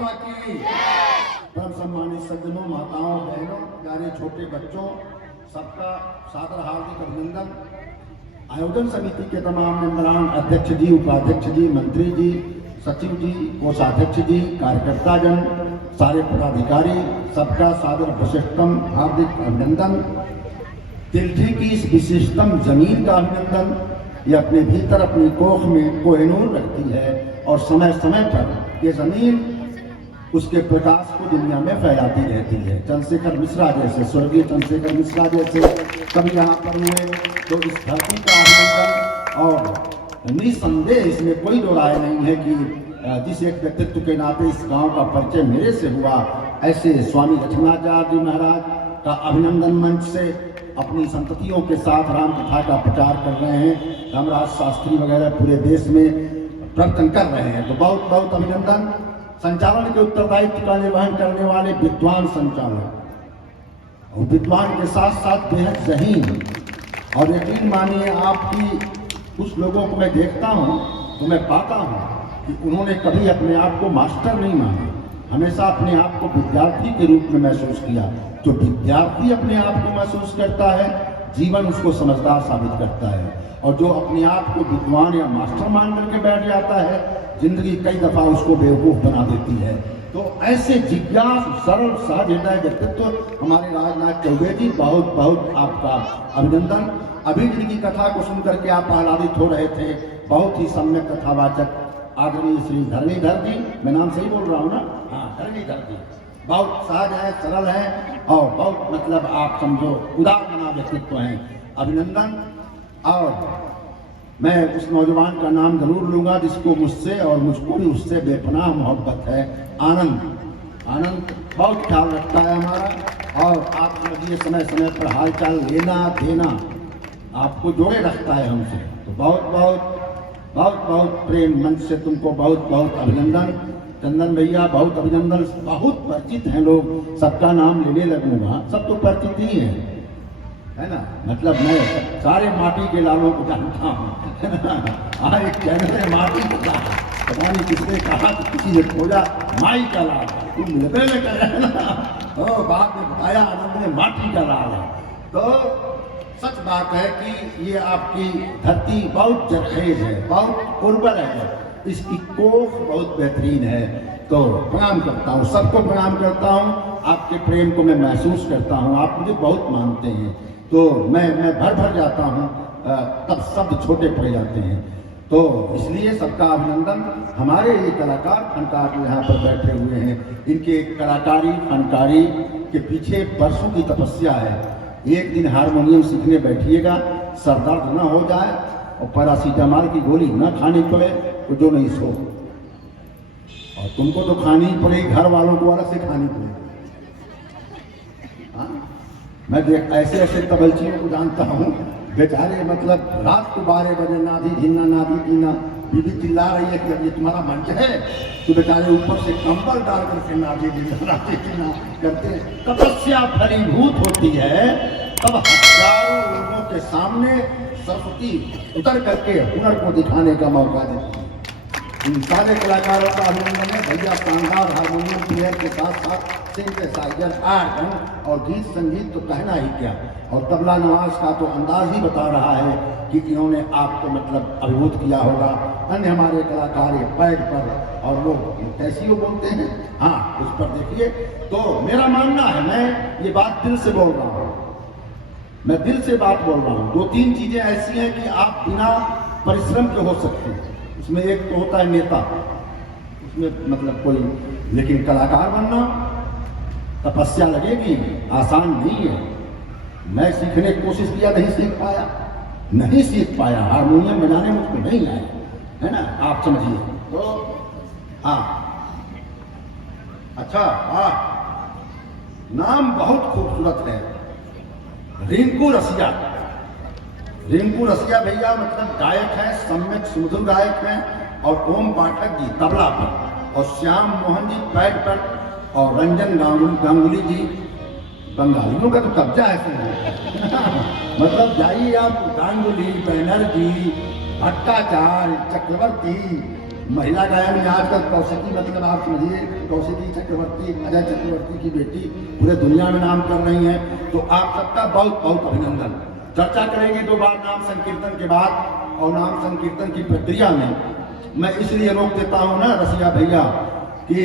माता की। परम सम्मानित सज्जनों, माताओं, बहनों, प्यारे छोटे बच्चों, सबका सादर हार्दिक अभिनंदन। आयोजन समिति के तमाम मेंबरान, अध्यक्ष जी, उपाध्यक्ष जी, मंत्री जी, सचिव जी, कोषाध्यक्ष जी, कार्यकर्ता जन, सारे पदाधिकारी, सबका सादर विशिष्टम हार्दिक अभिनंदन। तिलठी की इस विशिष्टतम जमीन का अभिनंदन। ये अपने भीतर अपनी कोख में कोहिनूर रखती है और समय समय पर ये जमीन उसके प्रकाश को दुनिया में फैलाती रहती है। चंद्रशेखर मिश्रा जैसे, स्वर्गीय चंद्रशेखर मिश्रा जैसे कभी यहाँ पर हुए, तो इस धरती का अभिनंदन। और निसंदेह इसमें कोई दो राय नहीं है कि जिस एक व्यक्तित्व के नाते इस गांव का परिचय मेरे से हुआ, ऐसे स्वामी लक्ष्मणाचार्य जी महाराज का अभिनंदन मंच से अपनी संततियों के साथ राम कथा का प्रचार कर रहे हैं। रामराज शास्त्री वगैरह पूरे देश में प्रवचन कर रहे हैं, तो बहुत बहुत अभिनंदन। संचालन के उत्तरदायित्व का निर्वहन करने वाले विद्वान संचालक, और विद्वान के साथ साथ बेहद ज़हीन, और यकीन मानिए आपकी कुछ लोगों को मैं देखता हूँ तो मैं पाता हूँ कि उन्होंने कभी अपने आप को मास्टर नहीं माना, हमेशा अपने आप को विद्यार्थी के रूप में महसूस किया। जो विद्यार्थी अपने आप को महसूस करता है, जीवन उसको समझदार साबित करता है, और जो अपने आप को विद्वान या मास्टर मान करके बैठ जाता है, जिंदगी कई दफा उसको बेवकूफ बना देती है। तो ऐसे जिज्ञासु, सरल, सहज हृदय व्यक्तित्व हमारे राजनाथ चौबे जी, बहुत बहुत आपका अभिनंदन। अभी जिनकी कथा को सुनकर के आप आह्लादित हो रहे थे, बहुत ही सम्यक कथावाचक आदरणीय श्री धरणीधर जी, मैं नाम सही बोल रहा हूँ ना? हाँ, धरणीधर जी बहुत सहज है, सरल है, और बहुत मतलब आप समझो उदार मना व्यक्तित्व हैं। अभिनंदन। और मैं उस नौजवान का नाम जरूर लूंगा जिसको मुझसे और मुझको भी उससे बेपनाह मोहब्बत है, आनंद। आनंद बहुत ख्याल रखता है हमारा, और आप समझिए समय समय पर हालचाल लेना देना आपको जोड़े रखता है हमसे। तो बहुत बहुत बहुत बहुत प्रेम मंच से तुमको बहुत बहुत अभिनंदन। चंदन भैया बहुत अभिनंदन। बहुत परिचित हैं लोग, सबका नाम लेने लगूंगा, सब तो परिचित ही है ना? मतलब मैं सारे माटी के लालों को जानता हूँ। आज एक चैनल है माटी का लाल, पता नहीं किसने कहा कि किसी ने खोजा माई का लाल, तुम मिलते में कर रहे ना? तो बाद में बताया आनंद ने माटी का लाल है। तो सच बात है कि ये आपकी धरती बहुत जरखेज है, बहुत उर्वर है, इसकी कोख बहुत बेहतरीन है। तो प्रणाम करता हूँ, सबको प्रणाम करता हूँ। आपके प्रेम को मैं महसूस करता हूँ, आप मुझे बहुत मानते हैं, तो मैं भर भर जाता हूँ, तब शब्द छोटे पड़ जाते हैं। तो इसलिए सबका अभिनंदन। हमारे ये कलाकार, फनकार जो यहाँ पर बैठे हुए हैं, इनके कलाकारी, फनकारी के पीछे बरसों की तपस्या है। एक दिन हारमोनियम सीखने बैठिएगा, सर दर्द न हो जाए और पैरासीटामॉल की गोली न खानी पड़े तो जो नहीं सो, और तुमको तो खानी ही पड़ेगी, घर वालों को अलग से खानी पड़ेगी। मैं देख ऐसे ऐसे तबलचियों को जानता हूँ, बेचारे मतलब रात को 12 बजे नादी धीना नादी धीना, बीबी चिल्ला रही है कि अब ये तुम्हारा मंच है, तो बेचारे ऊपर से कंबल डाल करके नादी धीना करते हैं। तपस्या फलीभूत होती है तब हजारों लोगों के सामने सरस्वती उतर करके हुनर को दिखाने का मौका देती है। इन सारे कलाकारों का अभिनंदन है। भैया शानदार हारमोनियम प्लेयर के साथ साथ सिंथेसाइजर, आर्गन और गीत संगीत तो कहना ही क्या, और तबला नवाज का तो अंदाज ही बता रहा है कि इन्होंने आपको मतलब अभिभूत किया होगा। अन्य हमारे कलाकार ये पैड पर और वो कैसियो बोलते हैं, हाँ उस पर देखिए। तो मेरा मानना है, मैं ये बात दिल से बोल रहा हूँ, मैं दिल से बात बोल रहा हूँ। 2-3 चीजें ऐसी हैं कि आप बिना परिश्रम के हो सकते हैं। उसमें एक तो होता है नेता, उसमें मतलब कोई, लेकिन कलाकार बनना तपस्या लगेगी, आसान नहीं है। मैं सीखने की कोशिश किया, नहीं सीख पाया, हारमोनियम बजाने मुझको नहीं आया, है ना? आप समझिए। तो हाँ, अच्छा, नाम बहुत खूबसूरत है, रिंकू रसिया। रिंकू रसिया भैया मतलब गायक है, सम्यक सुमधुर गायक है, और ओम पाठक जी तबला पर, और श्याम मोहन जी पैड पर, और रंजन गांगुली जी, बंगालियों का तो कब्जा है मतलब जाइए आप, गांगुली, बैनर्जी, भट्टाचार्य, चक्रवर्ती, महिला गायन में आजकल कौशिकी, मतलब आप समझिए कौशिकी चक्रवर्ती, अजय चक्रवर्ती की बेटी पूरे दुनिया में नाम कर रही हैं। तो आप सबका बहुत बहुत अभिनंदन। चर्चा करेंगे 2 बार नाम संकीर्तन के बाद, और नाम संकीर्तन की प्रक्रिया में मैं इसलिए रोक देता हूँ ना रसिया भैया कि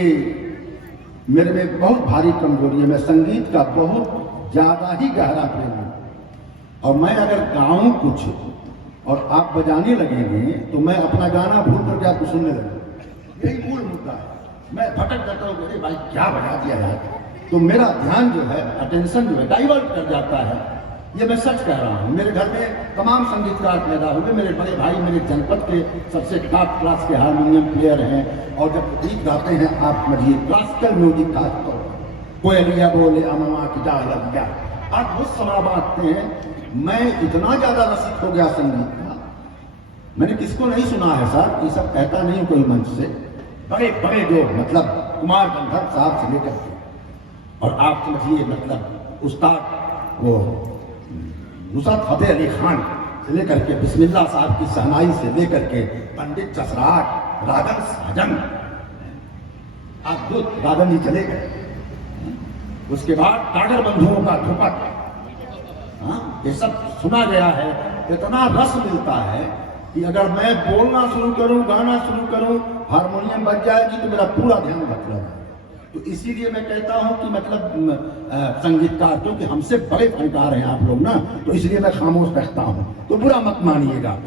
मेरे में बहुत भारी कमजोरी है। मैं संगीत का बहुत ज़्यादा ही गहरा प्रेमी हूँ, और मैं अगर गाऊं कुछ और आप बजाने लगेंगे तो मैं अपना गाना भूल करके आपको सुनने लगूंगा। यही मूल मुद्दा है। मैं भटक जाता हूँ, अरे भाई क्या बजा दिया जाए, तो मेरा ध्यान जो है, अटेंशन जो है डाइवर्ट कर जाता है। ये मैं सच कह रहा हूँ। मेरे घर में तमाम संगीतकार पैदा हुए। मेरे बड़े भाई मेरे जनपद के सबसे टॉप क्लास के हारमोनियम प्लेयर हैं, और जब गीत गाते हैं आप समझिए क्लासिकल म्यूजिक खास तौर पर, कोयलिया बोले अममा की डाल लग गया, आप उस समय बातते हैं। मैं इतना ज्यादा रसिक हो गया संगीत का, मैंने किसको नहीं सुना है सर, ये सब कहता नहीं कोई मंच से, बड़े बड़े जो मतलब कुमार गंधर्व साहब से लेकर के, और आप समझिए मतलब उस्ताद वो नुसरत फतेह अली खान से लेकर के बिस्मिल्लाह साहब की सहनाई से लेकर के पंडित जसराज, राजन साजन, अद्भुत राजन जी चले गए। उसके बाद टागर बंधुओं का ध्रुपद, ये सब सुना गया है। इतना रस मिलता है कि अगर मैं बोलना शुरू करूं, गाना शुरू करूं, हारमोनियम बज जाएगी तो मेरा पूरा ध्यान भटक जाएगा। तो इसीलिए मैं कहता हूं कि मतलब संगीतकार, क्योंकि हमसे बड़े फनकार हैं आप लोग ना, तो इसलिए मैं खामोश रहता हूं, तो बुरा मत मानिएगा।